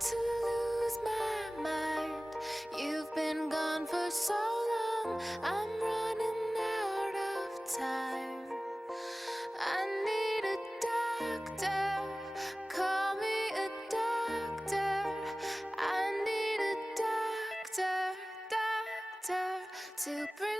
to lose my mind. You've been gone for so long, I'm running out of time. I need a doctor, call me a doctor. I need a doctor, doctor, to bring